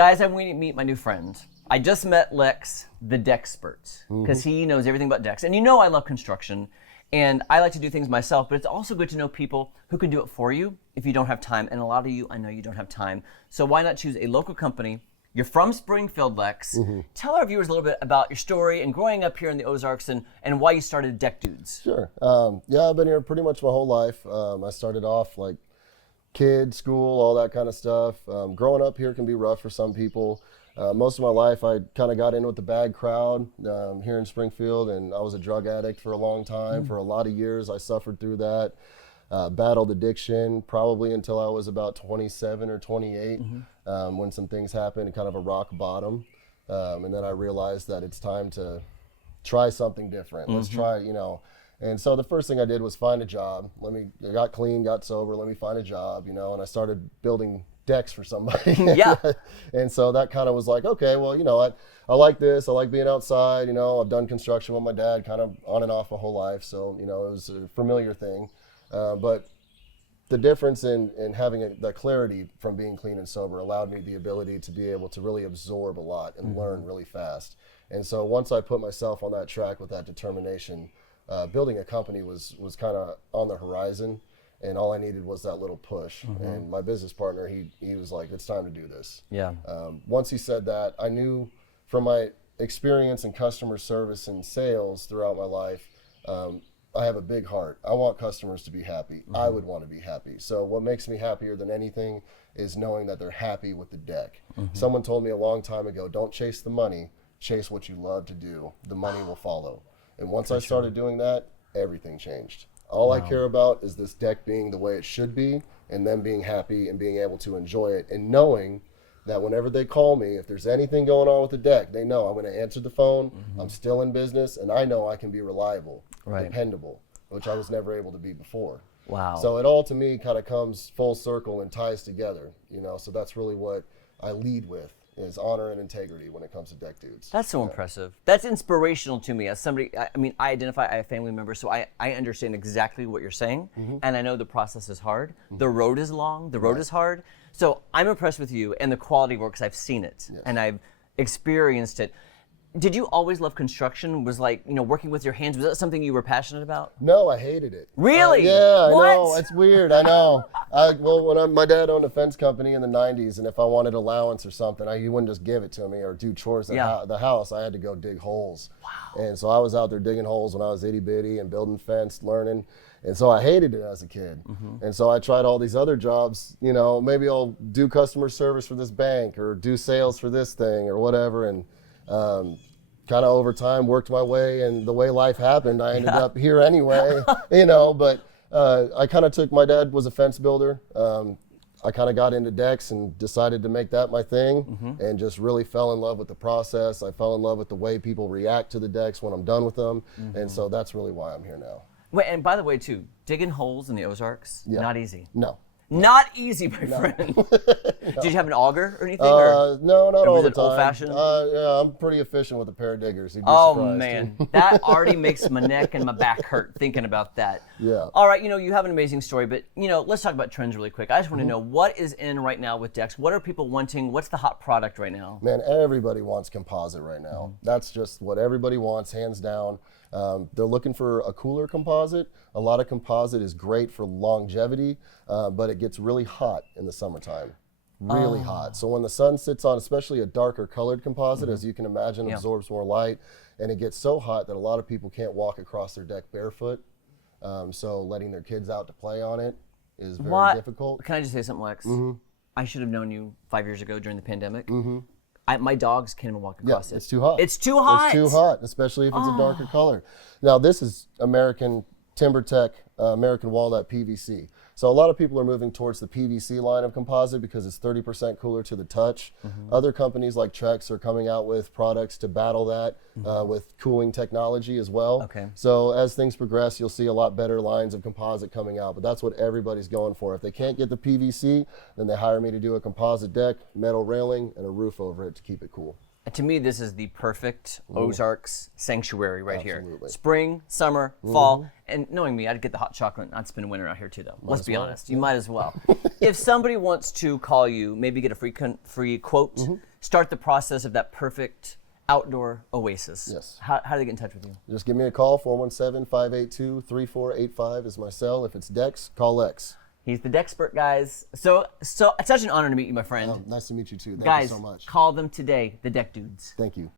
Guys, I'm waiting to meet my new friend. I just met Lex, the Dexpert, because he knows everything about decks. And you know I love construction, and I like to do things myself, but it's also good to know people who can do it for you if you don't have time. And a lot of you, I know you don't have time. So why not choose a local company? You're from Springfield, Lex. Tell our viewers a little bit about your story and growing up here in the Ozarks and why you started Deck Dudes. Sure. Yeah, I've been here pretty much my whole life. I started off like kid, school, all that kind of stuff. Growing up here can be rough for some people. Most of my life, I kind of got in with the bad crowd here in Springfield, and I was a drug addict for a long time. For a lot of years, I suffered through that. Battled addiction probably until I was about 27 or 28 when some things happened, kind of a rock bottom. And then I realized that it's time to try something different. Let's try, And so the first thing I did was find a job. I got clean, got sober, let me find a job, and I started building decks for somebody. Yeah. And so that kind of was like, okay, well, I like this. I like being outside. I've done construction with my dad kind of on and off my whole life. So, it was a familiar thing. But the difference in having that clarity from being clean and sober allowed me the ability to be able to really absorb a lot and learn really fast. And so once I put myself on that track with that determination, building a company was kind of on the horizon, and all I needed was that little push. And my business partner, he was like, it's time to do this. Yeah. Once he said that, I knew from my experience in customer service and sales throughout my life, I have a big heart. I want customers to be happy. I would want to be happy. So what makes me happier than anything is knowing that they're happy with the deck. Someone told me a long time ago, don't chase the money, chase what you love to do. The money will follow. And once I started doing that, everything changed. All I care about is this deck being the way it should be, and them being happy and being able to enjoy it, and knowing that whenever they call me, if there's anything going on with the deck, they know I'm going to answer the phone, I'm still in business, and I know I can be reliable, dependable, which I was never able to be before. Wow. So it all to me kind of comes full circle and ties together, so that's really what I lead with, is honor and integrity when it comes to Deck Dudes. That's so impressive. That's inspirational to me as somebody. I identify, I have family members, so I understand exactly what you're saying, and I know the process is hard. The road is long, the road is hard. So I'm impressed with you and the quality of work, because I've seen it and I've experienced it. Did you always love construction? Was working with your hands, was that something you were passionate about? No, I hated it. Really? Yeah, What? I know. It's weird. I know. My dad owned a fence company in the 90s, and if I wanted allowance or something, he wouldn't just give it to me or do chores at the house. I had to go dig holes. Wow. And so I was out there digging holes when I was itty bitty and building fence, learning. And so I hated it as a kid. And so I tried all these other jobs, maybe I'll do customer service for this bank or do sales for this thing or whatever. And kind of over time worked my way, and the way life happened, I ended up here anyway, but I kind of my dad was a fence builder. I kind of got into decks and decided to make that my thing and just really fell in love with the process. I fell in love with the way people react to the decks when I'm done with them. And so that's really why I'm here now. Wait, and by the way, too, digging holes in the Ozarks, not easy. No. Not easy, my friend. Did you have an auger or anything? No, not all the time. Was it old-fashioned? Yeah, I'm pretty efficient with a pair of diggers. You'd be Oh, surprised. man. That already makes my neck and my back hurt thinking about that. Yeah. All right, you have an amazing story, but, let's talk about trends really quick. I just want to know, what is in right now with decks? What are people wanting? What's the hot product right now? Man, everybody wants composite right now. That's just what everybody wants, hands down. They're looking for a cooler composite. A lot of composite is great for longevity, but it gets really hot in the summertime. Really hot. So when the sun sits on, especially a darker colored composite, as you can imagine, absorbs more light, and it gets so hot that a lot of people can't walk across their deck barefoot. So letting their kids out to play on it is very difficult. Can I just say something, Lex? I should have known you 5 years ago during the pandemic. My dogs can't even walk across it. It's too hot. It's too hot. It's too hot, especially if it's a darker color. Now, this is American TimberTech, American Walnut PVC. So a lot of people are moving towards the PVC line of composite because it's 30% cooler to the touch. Other companies like Trex are coming out with products to battle that with cooling technology as well. Okay. So as things progress, you'll see a lot better lines of composite coming out, but that's what everybody's going for. If they can't get the PVC, then they hire me to do a composite deck, metal railing, and a roof over it to keep it cool. To me, this is the perfect Ozarks sanctuary right here. Absolutely. Spring, summer, fall, and knowing me, I'd get the hot chocolate. I'd spend winter out here too, though. Let's be honest. You might as well. If somebody wants to call you, maybe get a free quote, start the process of that perfect outdoor oasis. Yes. How do they get in touch with you? Just give me a call, 417-582-3485 is my cell. If it's Dex, call Lex. He's the Dexpert, guys. So it's such an honor to meet you, my friend. Nice to meet you too. Thank Guys, you so much. call them today, the Deck Dudes. Thank you.